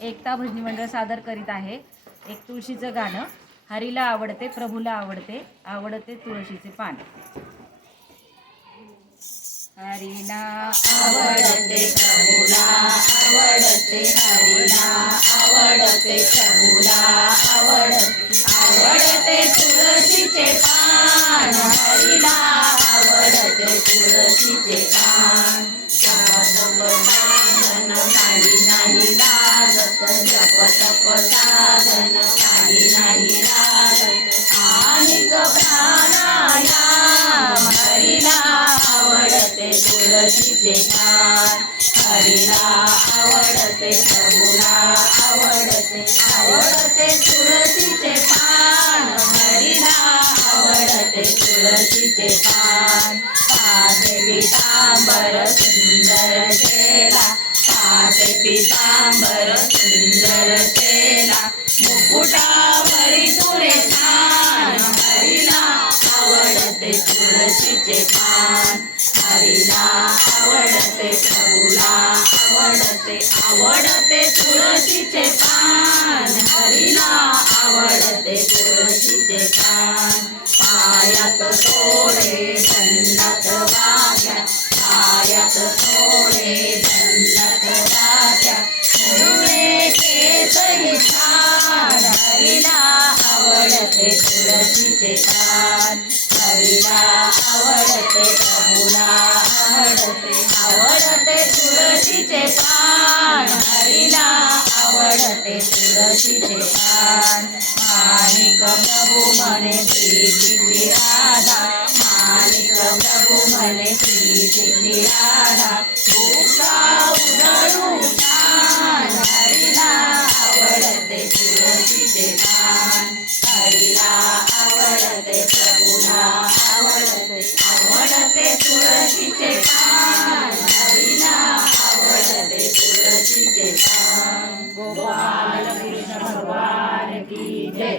एकता भजनी मंडळ सादर करीत आहे एक तुळशीचं गाणं. हरीला आवडते प्रभूला आवडते, आवडते तुळशीचे पान. हरीला आवडते प्रभूला आवडते, हरीला आवडते प्रभूला आवडते, आवडते तुळशीचे पान. हरीला आवडते तुळशीचे पान. साधन काही नाही लागत, जप तप साधन काही नाही लागत, आणि प्राणायाम. हरीला आवडते तुळशीचे पान. हरीला आवडते प्रभूला आवडते, आवडते तुळशीचे पान. हरीला आवडते तुळशीचे पान. पासे पीतांबर सुंदर चेला, पासे पीतांबर सुंदर चेला, मुकुटावरी तुरे छान. हरीला आवडते तुळशीचे पान. हरीला आवडते प्रभूला आवडते, आवडते तुळशीचे पान. हरीला आवडते तुळशीचे पान. पायात तोडे दंडात वाट्या, पायात तोडे दंडात वाट्या, मुरुळे केसही छान. हरीला आवडते तुळशीचे पान. हरीला आवडते प्रभूला आवडते, आवडते तुळशीचे पान. हरीला आवडते तुळशीचे पान. माणिक प्रभू म्हणे प्रीतीची राधा, माणिक प्रभू म्हणे प्रीतीची राधा, भूका उधळू छान. हरीला आवडते तुळशीचे पान. हरीला आवडते प्रभूला आवडते, आवडते तुळशीचे पान. हरीला आवडते तुळशीचे पान. गोपाल कृष्ण भगवान की जय.